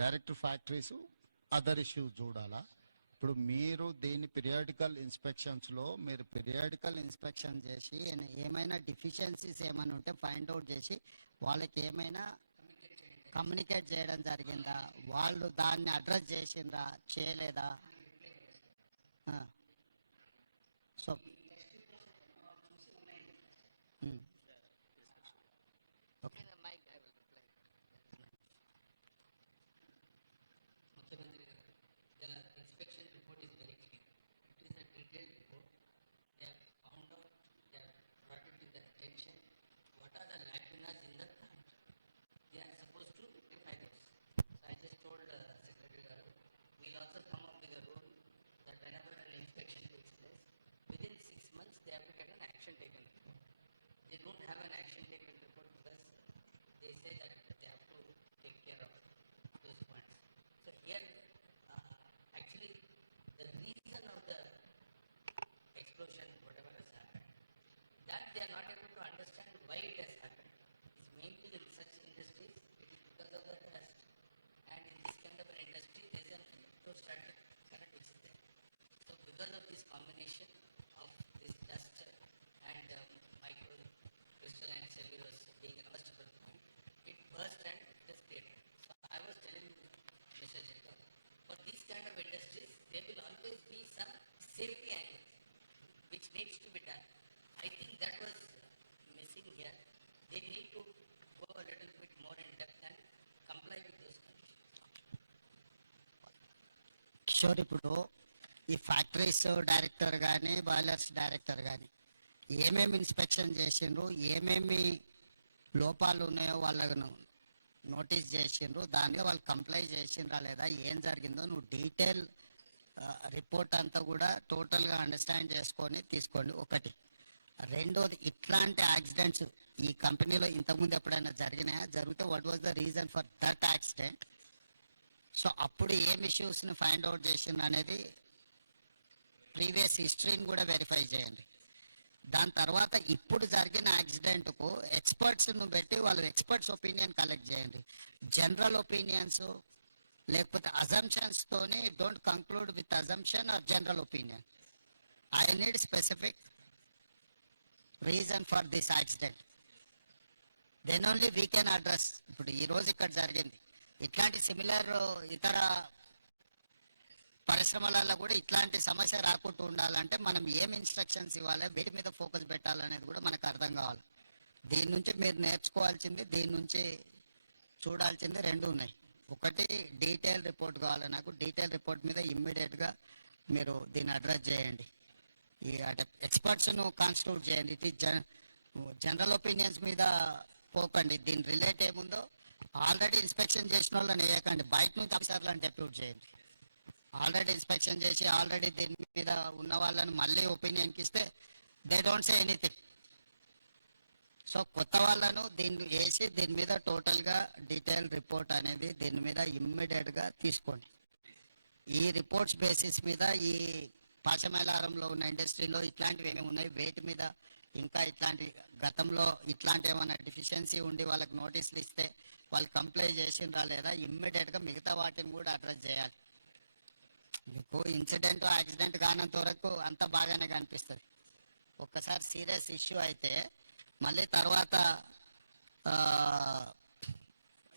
Direct factories other issues చూడాలా? ఇప్పుడు మీరు దీని పీరియాడికల్ ఇన్స్పెక్షన్స్ లో మీరు పీరియాడికల్ ఇన్స్పెక్షన్ చేసి ఏమైనా డిఫిషియన్సీస్ ఏమైనా ఉంటే ఫైండ్ అవుట్ చేసి వాళ్ళకి ఏమైనా కమ్యూనికేట్ చేయడం జరిగిందా? వాళ్ళు దాన్ని అడ్రస్ చేసిందా చేయలేదా? సో కిషోర్, ఇప్పుడు ఈ ఫ్యాక్టరీస్ డైరెక్టర్ కానీ బాయిలర్స్ డైరెక్టర్ కానీ ఏమేమి ఇన్స్పెక్షన్ చేసిండ్రు, ఏమేమి లోపాలు ఉన్నాయో వాళ్ళను నోటీస్ చేసిండ్రు, దానిలో వాళ్ళు కంప్లై చేసిండ్రా లేదా, ఏం జరిగిందో నువ్వు డీటెయిల్ రిపోర్ట్ అంతా కూడా టోటల్గా అండర్స్టాండ్ చేసుకొని తీసుకోండి. ఒకటి. రెండోది, ఇట్లాంటి యాక్సిడెంట్స్ ఈ కంపెనీలో ఇంతకుముందు ఎప్పుడైనా జరిగినాయా? జరిగితే what was the reason for that accident? So అప్పుడు ఏం ఇష్యూస్ని ఫైండ్ అవుట్ చేసింది అనేది ప్రీవియస్ హిస్టరీని కూడా వెరిఫై చేయండి. దాని తర్వాత ఇప్పుడు జరిగిన యాక్సిడెంట్కు ఎక్స్పర్ట్స్ను పెట్టి వాళ్ళ ఎక్స్పర్ట్స్ ఒపీనియన్ కలెక్ట్ చేయండి. జనరల్ ఒపీనియన్స్ లేకపోతే అజంప్షన్స్ తోని don't conclude with assumption or general opinion. I need specific reason for this accident, then only we can address. ఇప్పుడు ఈ రోజు ఇక్కడ జరిగింది, ఇట్లాంటి సిమిలర్ ఇతర పరిశ్రమలలో కూడా ఇట్లాంటి సమస్య రాకుండా ఉండాలంటే మనం ఏం ఇన్స్ట్రక్షన్స్ ఇవ్వాలి, వీటి మీద ఫోకస్ పెట్టాలనేది కూడా మనకు అర్థం కావాలి. దీని నుంచి మీరు నేర్చుకోవాల్సింది, దీని నుంచి చూడాల్సింది రెండు ఉన్నాయి. ఒకటి, డీటెయిల్ రిపోర్ట్ కావాలి నాకు. డీటెయిల్ రిపోర్ట్ మీద ఇమ్మీడియట్గా మీరు దీన్ని అడ్రస్ చేయండి. ఈ ఎక్స్పర్ట్స్ను కాన్స్టిట్యూట్ చేయండి. ఇది జనరల్ ఒపీనియన్స్ మీద పోకండి. దీని రిలేట్ ఏముందో ఆల్రెడీ ఇన్స్పెక్షన్ చేసిన వాళ్ళని వేయకండి, బయట నుంచి ఆఫీసర్లను డెప్యూట్ చేయండి. ఆల్రెడీ ఇన్స్పెక్షన్ చేసి ఆల్రెడీ దీని మీద ఉన్న వాళ్ళని మళ్ళీ ఒపీనియన్కి ఇస్తే they don't say anything. So కొత్త వాళ్ళను దీన్ని వేసి దీని మీద టోటల్గా డీటెయిల్ రిపోర్ట్ అనేది దీని మీద ఇమ్మీడియట్గా తీసుకోండి. ఈ రిపోర్ట్స్ బేసిస్ మీద ఈ పాశమేలారంలో ఉన్న ఇండస్ట్రీలో ఇట్లాంటివి ఏమేమి ఉన్నాయి, వేటి మీద ఇంకా ఇట్లాంటి గతంలో ఇట్లాంటి ఏమైనా డెఫిషియన్సీ ఉండి వాళ్ళకి నోటీసులు ఇస్తే వాళ్ళు కంప్లై చేసిండ్రా లేదా, ఇమ్మీడియట్గా మిగతా వాటిని కూడా అడ్రస్ చేయాలి. మీకు ఇన్సిడెంట్ యాక్సిడెంట్ కానంత వరకు అంత బాగానే కనిపిస్తుంది. ఒక్కసారి సీరియస్ ఇష్యూ అయితే మళ్ళీ తర్వాత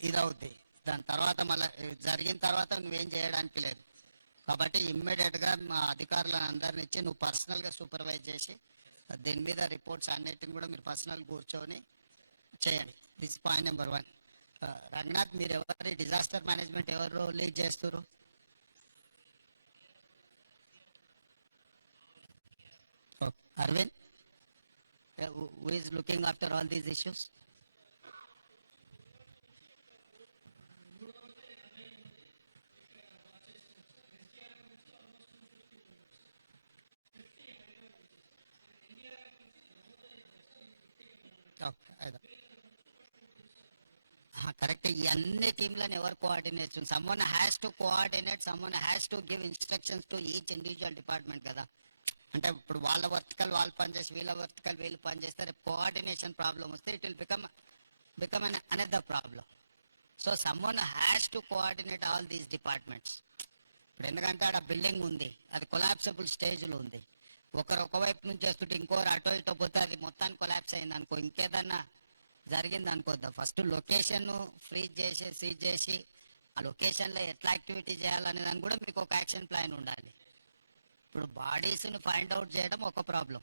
ఇదవుద్ది. దాని తర్వాత మళ్ళీ జరిగిన తర్వాత నువ్వేం చేయడానికి లేదు. కాబట్టి ఇమ్మీడియట్గా మా అధికారులను అందరిని ఇచ్చి నువ్వు పర్సనల్గా సూపర్వైజ్ చేసి దీని మీద రిపోర్ట్స్ అన్నిటిని కూడా మీరు పర్సనల్ కూర్చొని చేయండి. This point number 1. రంగనాథ్, మీరు ఎవరి డిజాస్టర్ మేనేజ్మెంట్ ఎవరు లీడ్ చేస్తారు? Arvind, who is looking after all these issues? Correct. ఈ అన్ని టీంలను ఎవరు coordination? Someone has to coordinate, someone has to give instructions to each individual department కదా. అంటే ఇప్పుడు వాళ్ళ వర్టికల్ వాళ్ళు పనిచేసి వీళ్ళ వర్టికల్ వీళ్ళు పనిచేస్తే కోఆర్డినేషన్ ప్రాబ్లం వస్తే it will become another problem. So someone has to coordinate all these departments. ఇప్పుడు ఎందుకంటే ఆడ బిల్డింగ్ ఉంది, అది కొలాప్సబుల్ స్టేజ్లో ఉంది. ఒకరు ఒకవైపు నుంచి వస్తుంటే ఇంకోరు అటో ఇటో పోతే అది మొత్తాన్ని కొలాప్స్ అయింది అనుకో, ఇంకేదన్నా జరిగింది అనుకోద్దా, ఫస్ట్ లొకేషన్ ఫ్రీజ్ చేసి సీజ్ చేసి ఆ లొకేషన్లో ఎట్లా యాక్టివిటీ చేయాలనే దాన్ని కూడా మీకు ఒక యాక్షన్ ప్లాన్ ఉండాలి. ఇప్పుడు బాడీస్ని ఫైండ్ అవుట్ చేయడం ఒక ప్రాబ్లం,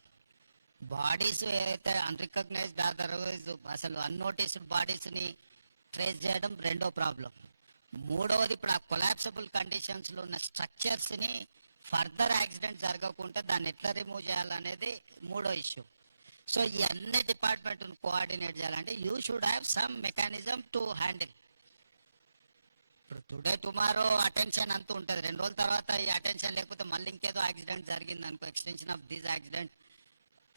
బాడీస్ ఏదైతే అన్రికగ్నైజ్డ్ అదర్వైజ్ అసలు అన్నోటీస్డ్ బాడీస్ని ట్రేస్ చేయడం రెండో ప్రాబ్లం. మూడవది ఇప్పుడు ఆ కొలాప్సబుల్ కండిషన్స్లో ఉన్న స్ట్రక్చర్స్ని ఫర్దర్ యాక్సిడెంట్ జరగకుండా దాన్ని ఎట్లా రిమూవ్ చేయాలనేది మూడో ఇష్యూ. సో ఈ అన్ని డిపార్ట్మెంట్ను కోఆర్డినేట్ చేయాలంటే you should have some mechanism to handle. ఇప్పుడు టుడే టుమారో అటెన్షన్ అంతూ ఉంటుంది, 2 రోజుల తర్వాత ఈ అటెన్షన్ లేకపోతే మళ్ళీ ఇంకేదో యాక్సిడెంట్ జరిగింది అనుకో, ఎక్స్టెన్షన్ ఆఫ్ దిస్ యాక్సిడెంట్,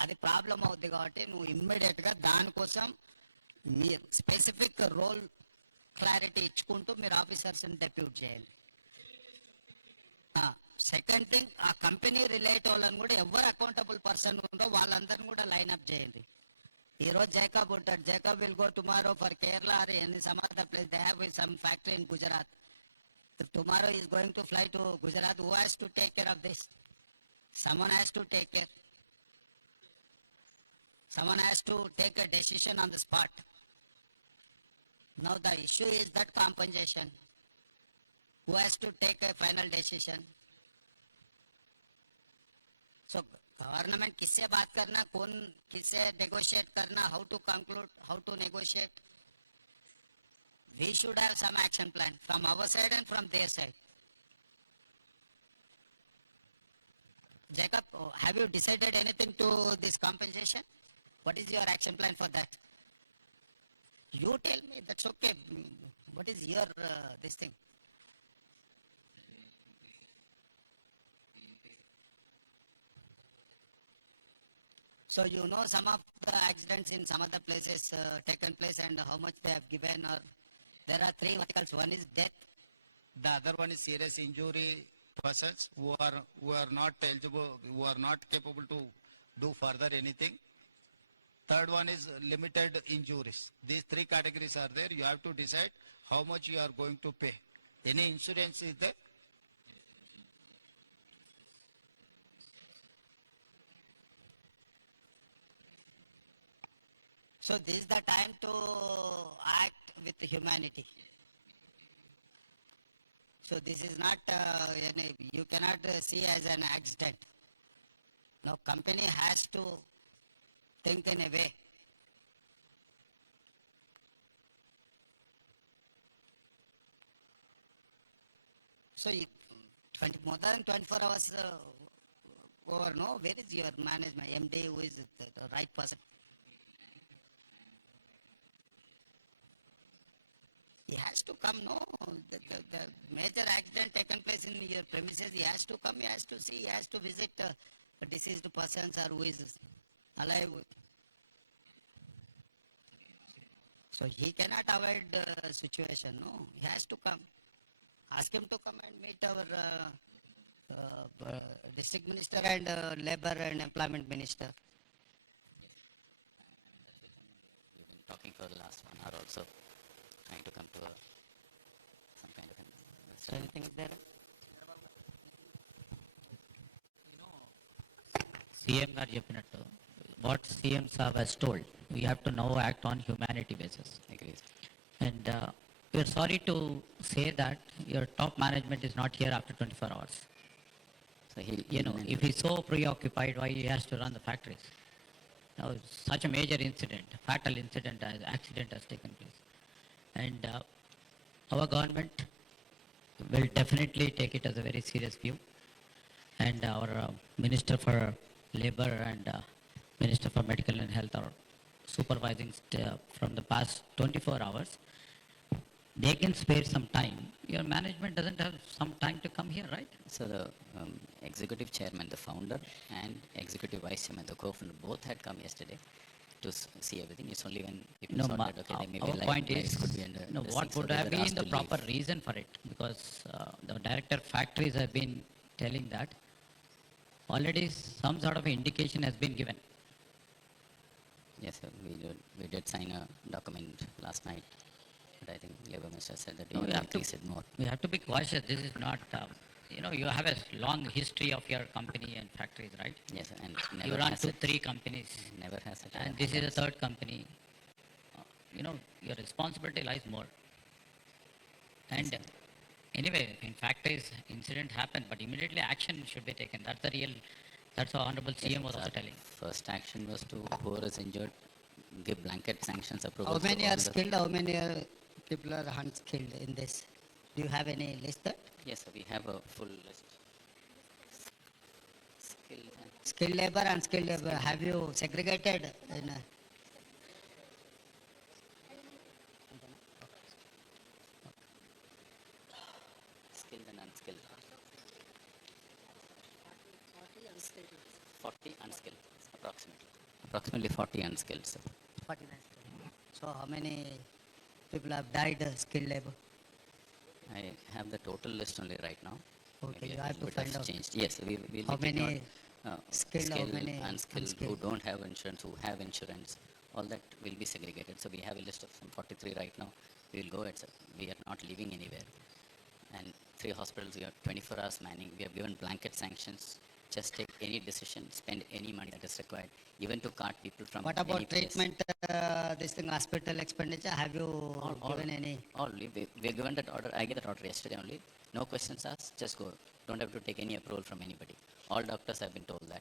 అది ప్రాబ్లం అవుద్ది. కాబట్టి నువ్వు ఇమ్మీడియట్గా దానికోసం మీ స్పెసిఫిక్ రోల్ క్లారిటీ ఇచ్చుకుంటూ మీరు ఆఫీసర్స్ని డెప్యూట్ చేయండి. సెకండ్ థింగ్, ఆ కంపెనీ రిలేట్ వాళ్ళని కూడా ఎవరు అకౌంటబుల్ పర్సన్ ఉందో వాళ్ళందరినీ కూడా లైన్అప్ చేయండి. ఈ రోజు జేకబ్ ఉంటాడు, Jacob will go tomorrow for Kerala or any some other place, they have some factory in Gujarat. Tomorrow is going to fly to Gujarat, who has to take care of this? Someone has to take care. Someone has to take a decision on the spot. Now the issue is that compensation. Who has to take a final decision? So government किससे बात करना, कौन किससे negotiate करना, how to conclude, how to negotiate. We should have some action plan from our side and from their side. Jacob, have you decided anything to this compensation? What is your action plan for that? You tell me, that's okay. What is your this thing? So you know some of the accidents in some other places taken place and how much they have given, or there are 3 articles. One is death. The other one is serious injury persons who are not eligible, who are not capable to do further anything. Third one is limited injuries. These 3 categories are there. You have to decide how much you are going to pay. Any insurance is there? So this is the time to act with humanity. So this is not, you cannot see as an accident. Now company has to think in a way. So more than 24 hours over, no, where is your management, MD, who is the right person? He has to come, no? The major accident taken place in your premises, he has to come, he has to see, he has to visit deceased persons or who is alive. So he cannot avoid the situation, no? He has to come. Ask him to come and meet our district minister and labor and employment minister. We've been talking for the last 1 hour also, trying to come to some kind of So anything is there? CM గారు చెప్పినట్టు what CM sahab has told we have to now act on humanity basis. agrees. And we're sorry to say that your top management is not here after 24 hours. So he'll, You know, if he's so preoccupied, why he has to run the factories? Now, such a major incident, fatal incident, accident has taken place. And our government will definitely take it as a very serious view. And our Minister for Labor and Minister for Medical and Health are supervising from the past 24 hours. They can spare some time. Your management doesn't have some time to come here, right? So the executive chairman, the founder, and executive vice chairman, the co-founder, both had come yesterday to see everything. It's only when people No, saw that, okay, they may our be point life is, could be under no, this what thing, so would they have were been asked the to proper leave. reason for it? Because the director factories have been telling that already some sort of indication has been given. Yes, sir. We did sign a document last night But I think Labor Minister said that No, you we have to- increase it more. We have to be cautious. This is not, you have a long history of your company and factories, right? Yes, and You never run has 2-3 companies, never has such a and this is the loss. third company. Your responsibility lies more. And Yes, anyway, in factories, incident happened, but immediately action should be taken. That's what Honorable CM was Yes, also our telling. first action was to whoever is injured, give blanket sanctions approval. How many are skilled, how many people are unskilled in this? Do you have any list that? Yes, sir, we have a full list. Skilled and Skilled labor, unskilled labor, have you segregated in skilled and unskilled. 40 unskilled, approximately. Approximately 40 unskilled, sir. 49? So how many people have died skilled labor? I have the total list only right now. Okay, Maybe you a have to bit of find out. changed. Yes, we will How be taking many out, skilled, how skilled, many unskilled, who unskilled? don't have insurance, who have insurance, all that will be segregated. So we have a list of some 43 right now. We will go ahead, sir. We are not leaving anywhere. And 3 hospitals, we have 24 hours manning. We have given blanket sanctions. Just take any decision, spend any money that is required, even to cart people from What any about place. treatment, this thing, hospital expenditure, have you All- given any? All, we given that order. I gave that order yesterday only. No questions asked. Just go. Don't have to take any approval from anybody. All doctors have been told that.